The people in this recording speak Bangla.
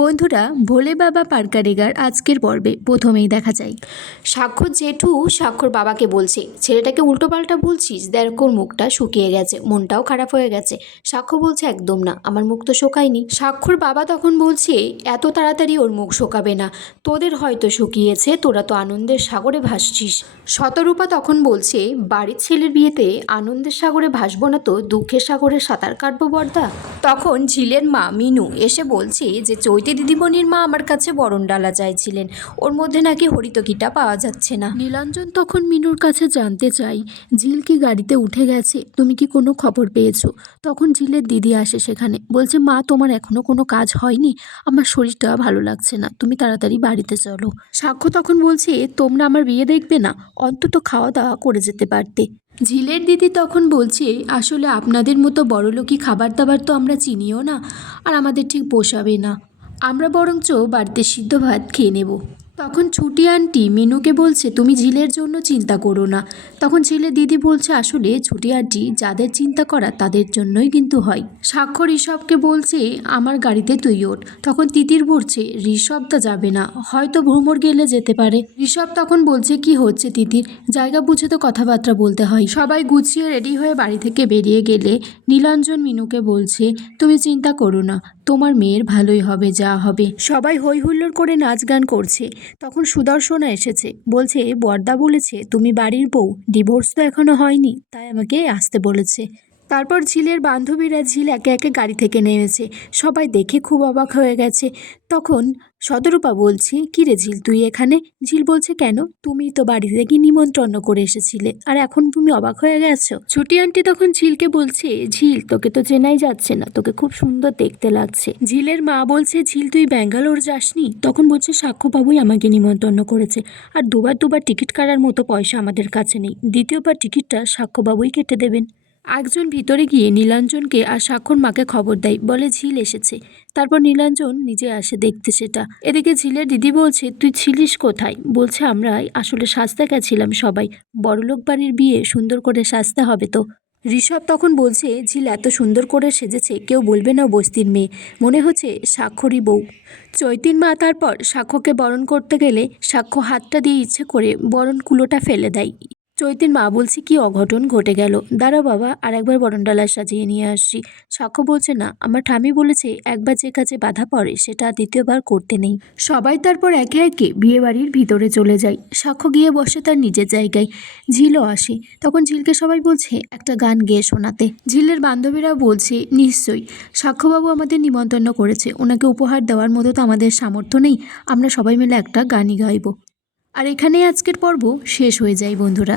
বন্ধুরা, ভোলে বাবা পারকারেগার আজকের পর্বে প্রথমেই দেখা যায় সাক্ষর জেঠু সাক্ষর বাবাকে বলছে, ছেলেটাকে উল্টোপাল্টা বলছিস, দেখ ওর মুখটা শুকিয়ে গেছে, মনটাও খারাপ হয়ে গেছে। সাক্ষ্য বলছে, একদম না, আমার মুখ তো শোকায়নি। সাক্ষর বাবা তখন বলছে, এত তাড়াতাড়ি ওর মুখ শোকাবে না, তোদের হয়তো শুকিয়েছে, তোরা তো আনন্দের সাগরে ভাসছিস। শতরূপা তখন বলছে, বাড়ির ছেলের বিয়েতে আনন্দের সাগরে ভাসবো না তো দুঃখের সাগরে সাঁতার কাটবো বর্দা। তখন ঝিলের মা মিনু এসে বলছে যে চৈতি দিদিমণির মা আমার কাছে বরণডালা চাইছিলেন, ওর মধ্যে নাকি হরিতকিটা পাওয়া যাচ্ছে না। নীলাঞ্জন তখন মিনুর কাছে জানতে চাই, ঝিল কি গাড়িতে উঠে গেছে, তুমি কি কোনো খবর পেয়েছো? তখন ঝিলের দিদি আসে সেখানে, বলছে, মা তোমার এখনো কোনো কাজ হয়নি, আমার শরীরটা ভালো লাগছে না, তুমি তাড়াতাড়ি বাড়িতে চলো। সাক্ষ্য তখন বলছে, তোমরা আমার বিয়ে দেখবে না, অন্তত খাওয়া দাওয়া করে যেতে পারতে। ঝিলের দিদি তখন বলছে, আসলে আপনাদের মতো বড়লোকি খাবার দাবার তো আমরা চিনিও না, আর আমাদের ঠিক পোষাবে না, আমরা বরঞ্চ বাড়িতে সিদ্ধ ভাত খেয়ে নেব। তখন ছুটি আন্টি মিনুকে বলছে, তুমি ঝিলের জন্য চিন্তা করো না। তখন ঝিলের দিদি বলছে, আসলে ছুটি আন্টি যাদের চিন্তা করা তাদের জন্যই কিন্তু হয়। সাক্ষর ঋষভকে বলছে, আমার গাড়িতে তুই ওঠ। তখন তিতির বলছে, ঋষভটা যাবে না, হয়তো ভ্রমর গেলে যেতে পারে। ঋষভ তখন বলছে, কি হচ্ছে তিতির, জায়গা বুঝে তো কথাবার্তা বলতে হয়। সবাই গুছিয়ে রেডি হয়ে বাড়ি থেকে বেরিয়ে গেলে নীলাঞ্জন মিনুকে বলছে, তুমি চিন্তা করো না, তোমার মেয়ের ভালোই হবে, যা হবে। সবাই হই হুল্লোড় করে নাচ গান করছে। তখন সুদর্শনা এসেছে, বলছে, বর্দা বলেছে তুমি বাড়ির বউ, ডিভোর্স তো এখনো হয়নি, তাই আমাকে আসতে বলেছে। তারপর ঝিলের বান্ধবীরা ঝিল একে একে গাড়ি থেকে নেমেছে, সবাই দেখে খুব অবাক হয়ে গেছে। তখন শতরূপা বলছে, কিরে ঝিল তুই এখানে? ঝিল বলছে, কেন, তুমি তো বাড়িতে গিয়ে নিমন্ত্রণ করে এসেছিলে, আর এখন তুমি অবাক হয়ে গেছো? ছুটি আন্টি তখন ঝিলকে বলছে, ঝিল তোকে তো চেনাই যাচ্ছে না, তোকে খুব সুন্দর দেখতে লাগছে। ঝিলের মা বলছে, ঝিল তুই ব্যাঙ্গালোর যাসনি? তখন বলছে, সাক্ষ্যবাবুই আমাকে নিমন্ত্রণ করেছে, আর দুবার দুবার টিকিট কাটার মতো পয়সা আমাদের কাছে নেই, দ্বিতীয়বার টিকিটটা সাক্ষ্যবাবুই কেটে দেবেন। একজন ভিতরে গিয়ে নীলাঞ্জনকে আর সাক্ষর মাকে খবর দেয়, বলে ঝিল এসেছে। তারপর নীলাঞ্জন নিজে আসে দেখতে সেটা। এদিকে ঝিলের দিদি বলছে, তুই ছিলিস কোথায়? বলছে, আমরা আসলে সাজতে গেছিলাম সবাই, বড়লোক বাড়ির বিয়ে, সুন্দর করে সাজতে হবে তো। ঋষভ তখন বলছে, ঝিল এত সুন্দর করে সেজেছে, কেউ বলবে না বস্তির মেয়ে, মনে হচ্ছে সাক্ষরই বউ। চৈতির মা তারপর সাক্ষ্যকে বরণ করতে গেলে সাক্ষ্য হাতটা দিয়ে ইচ্ছে করে বরণ কুলোটা ফেলে দেয়। চৈতির মা বলছে, কি অঘটন ঘটে গেল, দাঁড়াও বাবা, আর একবার বরণডালা সাজিয়ে নিয়ে আসছি। সাক্ষ্য বলছে, না, আমার ঠামি বলেছে একবার যে কাজে বাধা পড়ে সেটা দ্বিতীয়বার করতে নেই। সবাই তারপর একে একে বিয়ে বাড়ির ভিতরে চলে যায়। সাক্ষ্য গিয়ে বসে তার নিজের জায়গায়। ঝিলও আসে। তখন ঝিলকে সবাই বলছে একটা গান গেয়ে শোনাতে। ঝিলের বান্ধবীরা বলছে, নিশ্চয়ই, সাক্ষ্যবাবু আমাদের নিমন্ত্রণ করেছে, ওনাকে উপহার দেওয়ার মতো তো আমাদের সামর্থ্য নেই, আমরা সবাই মিলে একটা গানই গাইব। আর এখানেই আজকের পর্ব শেষ হয়ে যায় বন্ধুরা।